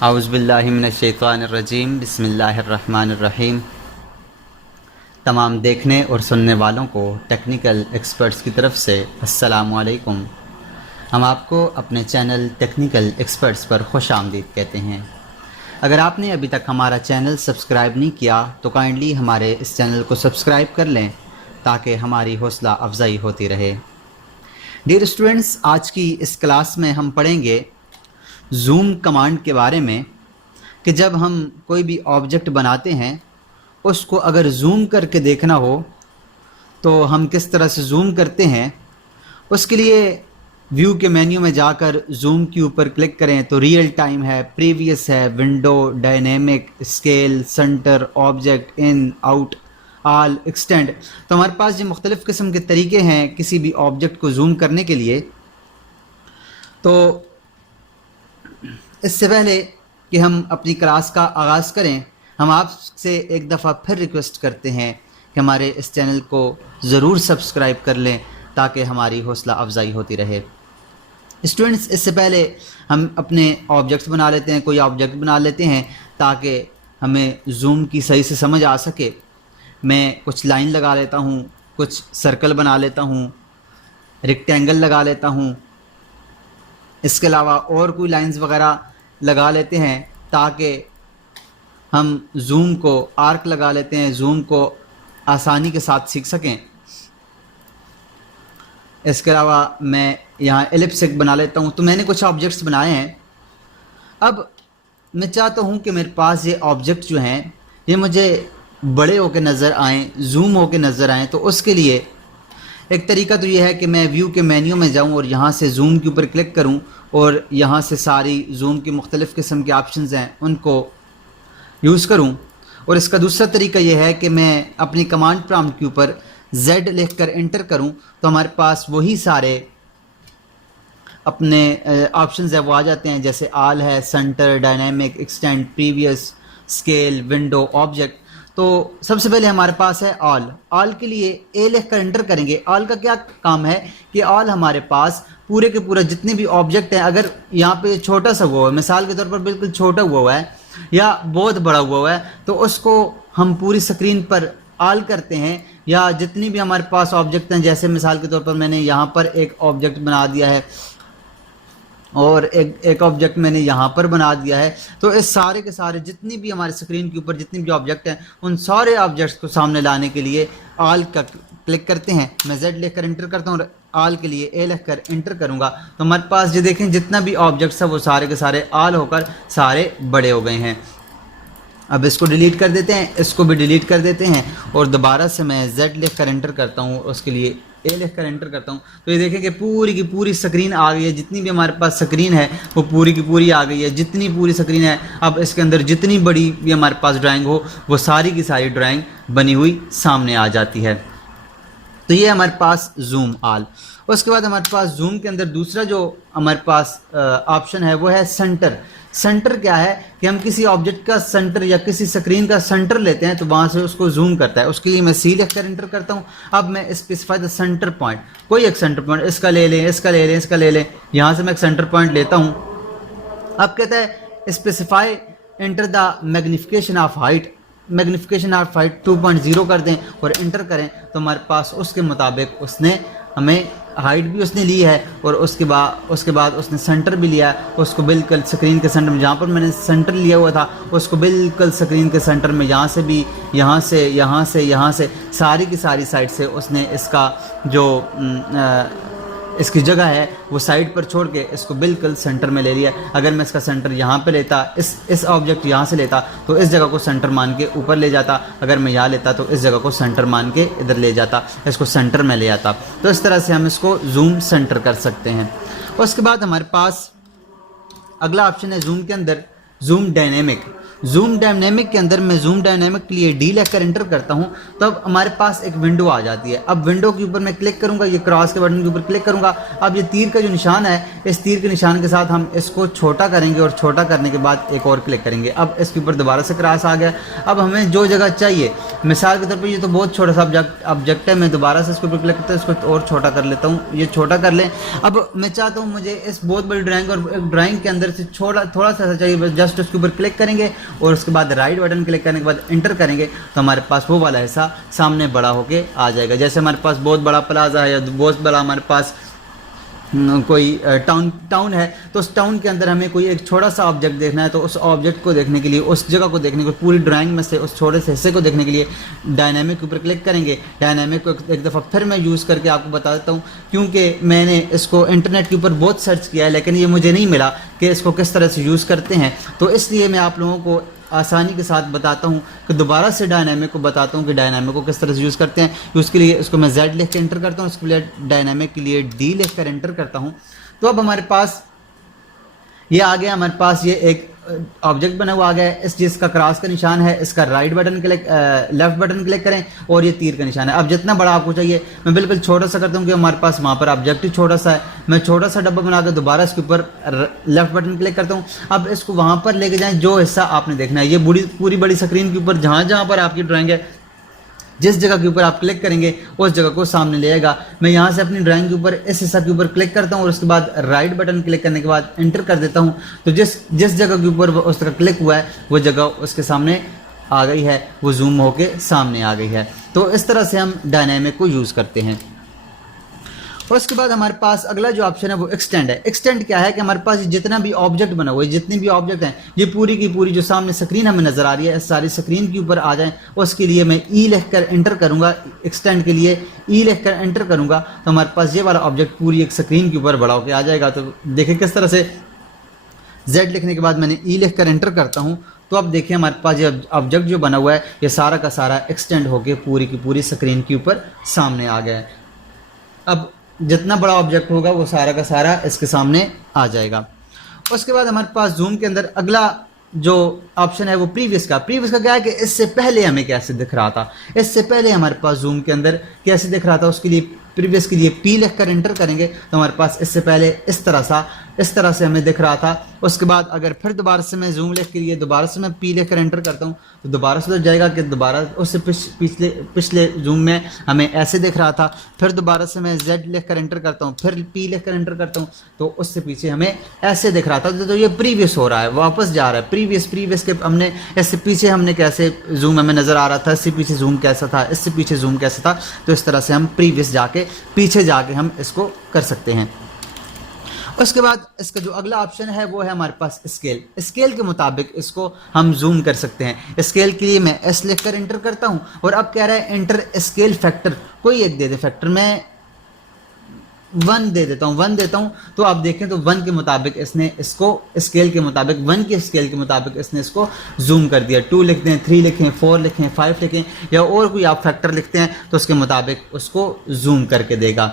औज़ुबिल्लाहि मिनश्शैतानिर्रजीम बिस्मिल्लाहिर्रहमानिर्रहीम। तमाम देखने और सुनने वालों को टेक्निकल एक्सपर्ट्स की तरफ से अस्सलामु अलैकुम। हम आपको अपने चैनल टेक्निकल एक्सपर्ट्स पर खुश आमदीद कहते हैं। अगर आपने अभी तक हमारा चैनल सब्सक्राइब नहीं किया तो काइंडली हमारे इस चैनल को सब्सक्राइब कर लें ताकि हमारी हौसला अफजाई होती रहे। डियर स्टूडेंट्स, आज की इस क्लास में हम पढ़ेंगे ज़ूम कमांड के बारे में कि जब हम कोई भी ऑब्जेक्ट बनाते हैं उसको अगर ज़ूम करके देखना हो तो हम किस तरह से ज़ूम करते हैं। उसके लिए व्यू के मेन्यू में जाकर ज़ूम के ऊपर क्लिक करें तो रियल टाइम है, प्रीवियस है, window, dynamic, scale, centre, object, in, out, all, extend. तो हमारे पास ये मुख्तलिफ़ किस्म के तरीके हैं किसी भी ऑब्जेक्ट को ज़ूम करने के लिए। तो इससे पहले कि हम अपनी क्लास का आगाज़ करें, हम आपसे एक दफ़ा फिर रिक्वेस्ट करते हैं कि हमारे इस चैनल को ज़रूर सब्सक्राइब कर लें ताकि हमारी हौसला अफजाई होती रहे। स्टूडेंट्स, इससे पहले हम अपने ऑब्जेक्ट्स बना लेते हैं, कोई ऑब्जेक्ट बना लेते हैं ताकि हमें ज़ूम की सही से समझ आ सके। मैं कुछ लाइन लगा लेता हूँ, कुछ सर्कल बना लेता हूँ, रेक्टेंगल लगा लेता हूँ, इसके अलावा और कोई लाइंस वगैरह लगा लेते हैं ताकि हम ज़ूम को, आर्क लगा लेते हैं, ज़ूम को आसानी के साथ सीख सकें। इसके अलावा मैं यहाँ एलिप्स एक बना लेता हूँ। तो मैंने कुछ ऑब्जेक्ट्स बनाए हैं। अब मैं चाहता हूँ कि मेरे पास ये ऑब्जेक्ट जो हैं ये मुझे बड़े होकर नज़र आएँ, ज़ूम होकर नज़र आएँ। तो उसके लिए एक तरीका तो ये है कि मैं व्यू के मेन्यू में जाऊं और यहाँ से ज़ूम के ऊपर क्लिक करूं और यहाँ से सारी ज़ूम की मुख्तलिफ़ किस्म के ऑप्शंस हैं उनको यूज़ करूं। और इसका दूसरा तरीका ये है कि मैं अपनी कमांड प्रॉम्प्ट के ऊपर Z लिख कर एंटर करूं तो हमारे पास वही सारे अपने ऑप्शंस है वो आ जाते हैं, जैसे ऑल है, centre, dynamic, extend, previous, scale, window, object. तो सबसे पहले हमारे पास है ऑल। ऑल के लिए ए लिख कर एंटर करेंगे। ऑल का क्या काम है कि ऑल हमारे पास पूरे के पूरा जितने भी ऑब्जेक्ट हैं, अगर यहाँ पे छोटा सा हुआ है, मिसाल के तौर पर बिल्कुल छोटा हुआ है या बहुत बड़ा हुआ है, तो उसको हम पूरी स्क्रीन पर ऑल करते हैं। या जितनी भी हमारे पास ऑब्जेक्ट हैं, जैसे मिसाल के तौर पर मैंने यहाँ पर एक ऑब्जेक्ट बना दिया है और एक ऑब्जेक्ट मैंने यहाँ पर बना दिया है। तो इस सारे के सारे जितनी भी हमारे स्क्रीन के ऊपर जितने भी ऑब्जेक्ट हैं उन सारे ऑब्जेक्ट्स को सामने लाने के लिए ऑल का क्लिक करते हैं। मैं Z लिख कर एंटर करता हूँ और ऑल के लिए A लिख कर एंटर करूँगा तो हमारे पास जो देखें जितना भी ऑब्जेक्ट्स है वो सारे के सारे ऑल होकर सारे बड़े हो गए हैं। अब इसको डिलीट कर देते हैं, इसको भी डिलीट कर देते हैं और दोबारा से मैं Z लिख कर एंटर करता हूँ, उसके लिए A लिख कर एंटर करता हूँ। तो ये देखें कि पूरी की पूरी स्क्रीन आ गई है। जितनी भी हमारे पास स्क्रीन है वो पूरी की पूरी आ गई है। जितनी पूरी स्क्रीन है, अब इसके अंदर जितनी बड़ी भी हमारे पास ड्राइंग हो वो सारी की सारी ड्राइंग बनी हुई सामने आ जाती है। तो ये हमारे पास ज़ूम ऑल। उसके बाद हमारे पास ज़ूम के अंदर दूसरा जो हमारे पास ऑप्शन है वो है सेंटर। सेंटर क्या है कि हम किसी ऑब्जेक्ट का सेंटर या किसी स्क्रीन का सेंटर लेते हैं तो वहाँ से उसको जूम करता है। उसके लिए मैं C लिख कर एंटर करता हूँ। अब मैं स्पेसिफाई द सेंटर पॉइंट, कोई एक सेंटर पॉइंट, इसका ले लें, इसका ले लें, इसका ले लें। यहाँ से मैं एक सेंटर पॉइंट लेता हूँ। अब कहता है specify enter the magnification of height. Magnification of height 2.0 कर दें और एंटर करें तो हमारे पास उसके मुताबिक उसने हमें हाइट भी उसने ली है और उसके बाद उसने सेंटर भी लिया है। उसको बिल्कुल स्क्रीन के सेंटर में, जहाँ पर मैंने सेंटर लिया हुआ था उसको बिल्कुल स्क्रीन के सेंटर में, यहाँ से भी, यहाँ से सारी की सारी साइड से उसने इसका जो इसकी जगह है वो साइड पर छोड़ के इसको बिल्कुल सेंटर में ले लिया। अगर मैं इसका सेंटर यहाँ पे लेता, इस ऑब्जेक्ट यहाँ से लेता तो इस जगह को सेंटर मान के ऊपर ले जाता। अगर मैं यहाँ लेता तो इस जगह को सेंटर मान के इधर ले जाता, इसको सेंटर में ले आता। तो इस तरह से हम इसको जूम सेंटर कर सकते हैं। उसके बाद हमारे पास अगला ऑप्शन है जूम के अंदर जूम डायनेमिक। जूम डायनेमिक के अंदर मैं जूम डायनेमिक के लिए डी लिखकर एंटर करता हूँ, तब हमारे पास एक विंडो आ जाती है। अब विंडो के ऊपर मैं क्लिक करूँगा, ये क्रॉस के बटन के ऊपर क्लिक करूँगा। अब ये तीर का जो निशान है, इस तीर के निशान के साथ हम इसको छोटा करेंगे और छोटा करने के बाद एक और क्लिक करेंगे। अब इसके ऊपर दोबारा से क्रॉस आ गया। अब हमें जो जगह चाहिए, मिसाल के तौर पर ये तो बहुत छोटा सा ऑब्जेक्ट है, मैं दोबारा से इसके ऊपर क्लिक करता हूँ, इसको और छोटा कर लेता हूँ, ये छोटा कर लें। अब मैं चाहता हूँ मुझे इस बहुत बड़ी ड्राइंग और ड्राइंग के अंदर से थोड़ा सा चाहिए, जस्ट उसके ऊपर क्लिक करेंगे और उसके बाद राइट बटन क्लिक करने के बाद एंटर करेंगे, तो हमारे पास वो वाला हिस्सा सामने बड़ा होके आ जाएगा। जैसे हमारे पास बहुत बड़ा प्लाजा है या बहुत बड़ा हमारे पास कोई टाउन है, तो उस टाउन के अंदर हमें कोई एक छोटा सा ऑब्जेक्ट देखना है, तो उस ऑब्जेक्ट को देखने के लिए, उस जगह को देखने को, पूरी ड्राइंग में से उस छोटे से हिस्से को देखने के लिए डायनामिक के ऊपर क्लिक करेंगे। डायनामिक को एक दफ़ा फिर मैं यूज़ करके आपको बता देता हूँ, क्योंकि मैंने इसको इंटरनेट के ऊपर बहुत सर्च किया है, लेकिन ये मुझे नहीं मिला कि इसको किस तरह से यूज़ करते हैं। तो इसलिए मैं आप लोगों को आसानी के साथ बताता हूँ कि दोबारा से डायनामिक को बताता हूँ कि डायनामिक को किस तरह से यूज़ करते हैं। उसके लिए इसको मैं Z लिख कर एंटर करता हूँ, उसके लिए डायनामिक के लिए D लिख कर एंटर करता हूँ। तो अब हमारे पास ये आ गया, हमारे पास ये एक ऑब्जेक्ट बना हुआ आ गया है। इस जिसका क्रॉस का निशान है, इसका right button click, left button click करें और ये तीर का निशान है। अब जितना बड़ा आपको चाहिए, मैं बिल्कुल छोटा सा करता हूँ कि हमारे पास वहाँ पर ऑब्जेक्ट ही छोटा सा है। मैं छोटा सा डब्बा बना कर दोबारा इसके ऊपर लेफ्ट बटन क्लिक करता हूँ। अब इसको वहाँ पर लेके जाएं जो हिस्सा आपने देखना है। ये पूरी बड़ी स्क्रीन के ऊपर जहाँ पर आपकी ड्राइंग है, जिस जगह के ऊपर आप क्लिक करेंगे उस जगह को सामने ले आएगा। मैं यहाँ से अपनी ड्राइंग के ऊपर इस हिस्सा के ऊपर क्लिक करता हूँ और उसके बाद राइट बटन क्लिक करने के बाद एंटर कर देता हूँ। तो जिस जगह के ऊपर उस तरह क्लिक हुआ है वो जगह उसके सामने आ गई है, वो जूम होके सामने आ गई है। तो इस तरह से हम डायनेमिक को यूज़ करते हैं। और उसके बाद हमारे पास अगला जो ऑप्शन है वो एक्सटेंड है। एक्सटेंड क्या है कि हमारे पास जितना भी ऑब्जेक्ट बना हुआ है, जितने भी ऑब्जेक्ट हैं, ये पूरी की पूरी जो सामने स्क्रीन हमें नजर आ रही है, इस सारी स्क्रीन के ऊपर आ जाएं। उसके लिए मैं ई लिख कर एंटर करूंगा, एक्सटेंड के लिए ई लिख कर एंटर करूंगा, तो हमारे पास ये वाला ऑब्जेक्ट पूरी एक स्क्रीन के ऊपर बड़ा होकर आ जाएगा। तो देखिए किस तरह से Z लिखने के बाद मैंने ई लिख कर एंटर करता हूँ, तो अब देखिए हमारे पास ये ऑब्जेक्ट जो बना हुआ है ये सारा का सारा एक्सटेंड होकर पूरी की पूरी स्क्रीन के ऊपर सामने आ गया है। अब जितना बड़ा ऑब्जेक्ट होगा वो सारा का सारा इसके सामने आ जाएगा। उसके बाद हमारे पास जूम के अंदर अगला जो ऑप्शन है वो प्रीवियस का क्या है कि इससे पहले हमें कैसे दिख रहा था, इससे पहले हमारे पास जूम के अंदर कैसे दिख रहा था, उसके लिए प्रीवियस के लिए पी लिख कर एंटर करेंगे, तो हमारे पास इससे पहले इस तरह से हमें दिख रहा था। उसके बाद अगर फिर दोबारा से मैं जूम लिख के लिए दोबारा से मैं पी लिख कर एंटर करता हूँ, तो दोबारा से तो जाएगा कि दोबारा उससे पिछले जूम में हमें ऐसे दिख रहा था। फिर दोबारा से मैं Z लिख कर एंटर करता हूँ, फिर पी लिख कर एंटर करता हूँ, तो उससे पीछे हमें ऐसे दिख रहा था। तो ये प्रीवियस हो रहा है, वापस जा रहा है। प्रीवियस के हमने इससे पीछे हमने कैसे जूम हमें नज़र आ रहा था, इससे पीछे जूम कैसा था, इससे पीछे जूम कैसा था, तो इस तरह से हम प्रीवियस जाके पीछे जाके हम इसको कर सकते हैं। उसके बाद इसका जो अगला ऑप्शन है वो है हमारे पास स्केल के मुताबिक इसको हम जूम कर सकते हैं। स्केल के लिए मैं S लिख कर एंटर करता हूं और अब कह रहा है एंटर स्केल फैक्टर, कोई एक दे दे फैक्टर, मैं 1 दे देता हूं, 1 देता हूं। तो आप देखें तो 1 के मुताबिक इसने इसको स्केल के मुताबिक 1 के स्केल के मुताबिक इसने इसको जूम कर दिया। 2 लिखते हैं, 3 लिखें, 4 लिखें, 5 लिखें या और कोई आप फैक्टर लिखते हैं तो उसके मुताबिक उसको जूम करके देगा।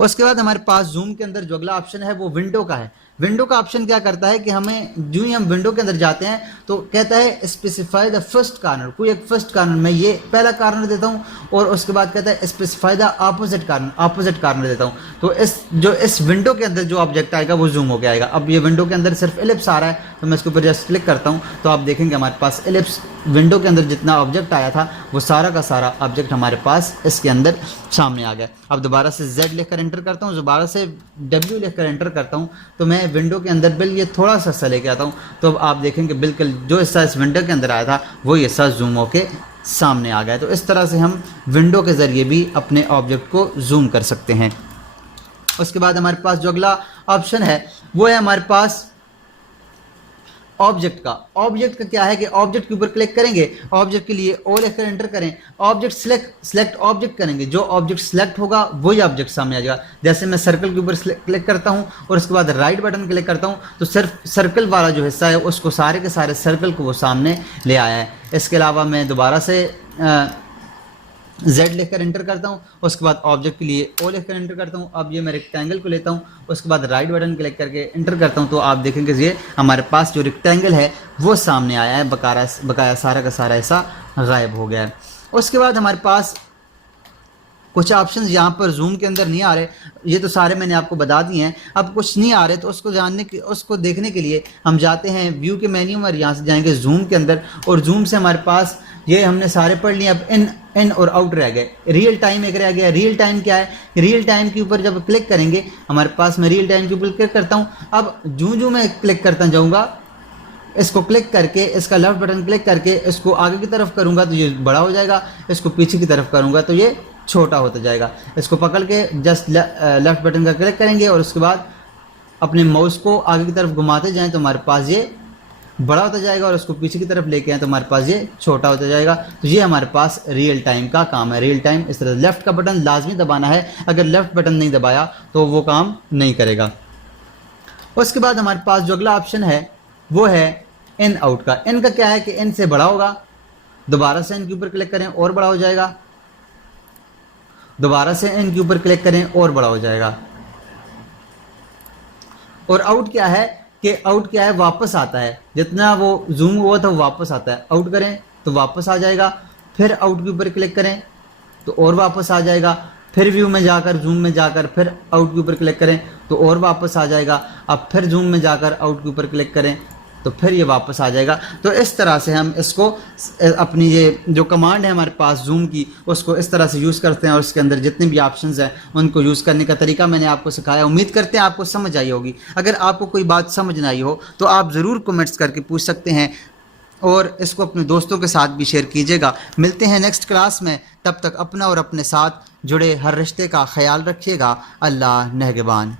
उसके बाद हमारे पास जूम के अंदर जो अगला ऑप्शन है वो विंडो का है। विंडो का ऑप्शन क्या करता है कि हमें जो ही हम विंडो के अंदर जाते हैं तो कहता है स्पेसिफाई द फर्स्ट कार्नर, कोई एक फर्स्ट कार्नर, मैं ये पहला कार्नर देता हूँ और उसके बाद कहता है स्पेसिफाई द ऑपोजिट कार्नर देता हूँ। तो इस विंडो के अंदर जो ऑब्जेक्ट आएगा वो जूम होकर आएगा। अब ये विंडो के अंदर सिर्फ एलिप्स आ रहा है, तो मैं इसके ऊपर जस्ट क्लिक करता हूँ तो आप देखेंगे हमारे पास एलिप्स विंडो के अंदर जितना ऑब्जेक्ट आया था वो सारा का सारा ऑब्जेक्ट हमारे पास इसके अंदर सामने आ गया। अब दोबारा से Z लिख कर एंटर करता हूँ, दोबारा से W लिख कर एंटर करता हूँ, तो मैं विंडो के अंदर बिल ये थोड़ा सा हिस्सा लेके आता हूँ, तो अब आप देखेंगे बिल्कुल जो हिस्सा इस विंडो के अंदर आया था वो हिस्सा जूम होके सामने आ गया। तो इस तरह से हम विंडो के ज़रिए भी अपने ऑब्जेक्ट को जूम कर सकते हैं। उसके बाद हमारे पास जो अगला ऑप्शन है वो है हमारे पास ऑब्जेक्ट का क्या है कि ऑब्जेक्ट के ऊपर क्लिक करेंगे, ऑब्जेक्ट के लिए ओ लिखकर एंटर करें, ऑब्जेक्ट सेलेक्ट ऑब्जेक्ट करेंगे, जो ऑब्जेक्ट सेलेक्ट होगा वही ऑब्जेक्ट सामने आ जाएगा। जैसे मैं सर्कल के ऊपर क्लिक करता हूं और उसके बाद राइट बटन क्लिक करता हूं तो सिर्फ सर्कल वाला जो हिस्सा है उसको सारे के सारे सर्कल को वो सामने ले आया है। इसके अलावा मैं दोबारा से Z लिखकर एंटर करता हूँ, उसके बाद ऑब्जेक्ट के लिए O लिखकर एंटर करता हूँ। अब ये मैं रेक्टेंगल को लेता हूँ, उसके बाद राइट बटन क्लिक करके एंटर करता हूँ, तो आप देखेंगे ये हमारे पास जो रेक्टेंगल है वो सामने आया है, बकाया सारा का सारा ऐसा गायब हो गया है। उसके बाद हमारे पास कुछ ऑप्शंस यहाँ पर जूम के अंदर नहीं आ रहे, ये तो सारे मैंने आपको बता दिए हैं। अब कुछ नहीं आ रहे तो उसको देखने के लिए हम जाते हैं व्यू के मेन्यू में और यहाँ से जाएंगे जूम के अंदर, और जूम से हमारे पास ये हमने सारे पढ़ लिए। अब इन और आउट रह गए, रियल टाइम एक रह गया। रियल टाइम क्या है? रियल टाइम के ऊपर जब क्लिक करेंगे हमारे पास, मैं रियल टाइम के ऊपर क्लिक करता हूँ। अब जूं मैं क्लिक करता जाऊँगा, इसको क्लिक करके, इसका लेफ्ट बटन क्लिक करके इसको आगे की तरफ करूँगा तो ये बड़ा हो जाएगा, इसको पीछे की तरफ करूँगा तो ये छोटा होता जाएगा। इसको पकड़ के जस्ट लेफ्ट बटन का क्लिक करेंगे और उसके बाद अपने माउस को आगे की तरफ घुमाते जाएं तो हमारे पास ये बड़ा होता जाएगा, और उसको पीछे की तरफ लेके आए तो हमारे पास ये छोटा होता जाएगा। तो ये हमारे पास रियल टाइम का काम है। रियल टाइम इस तरह लेफ्ट का बटन लाजमी दबाना है, अगर लेफ्ट बटन नहीं दबाया तो वो काम नहीं करेगा। उसके बाद हमारे पास जो अगला ऑप्शन है वो है इन आउट का। इन का क्या है कि इन से बड़ा होगा, दोबारा से इन के ऊपर क्लिक करें और बड़ा हो जाएगा, दोबारा से इन के ऊपर क्लिक करें और बड़ा हो जाएगा। और आउट क्या है कि आउट क्या है, वापस आता है, जितना वो जूम हुआ था वो वापस आता है। आउट करें तो वापस आ जाएगा, फिर आउट के ऊपर क्लिक करें तो और वापस आ जाएगा, फिर व्यू में जाकर जूम में जाकर फिर आउट के ऊपर क्लिक करें तो और वापस आ जाएगा। अब फिर जूम में जाकर आउट के ऊपर क्लिक करें तो फिर ये वापस आ जाएगा। तो इस तरह से हम इसको अपनी ये जो कमांड है हमारे पास जूम की, उसको इस तरह से यूज़ करते हैं, और उसके अंदर जितने भी ऑप्शंस हैं उनको यूज़ करने का तरीका मैंने आपको सिखाया। उम्मीद करते हैं आपको समझ आई होगी। अगर आपको कोई बात समझ ना आई हो तो आप ज़रूर कमेंट्स करके पूछ सकते हैं, और इसको अपने दोस्तों के साथ भी शेयर कीजिएगा। मिलते हैं नेक्स्ट क्लास में, तब तक अपना और अपने साथ जुड़े हर रिश्ते का ख्याल रखिएगा। अल्लाह नेहगबान।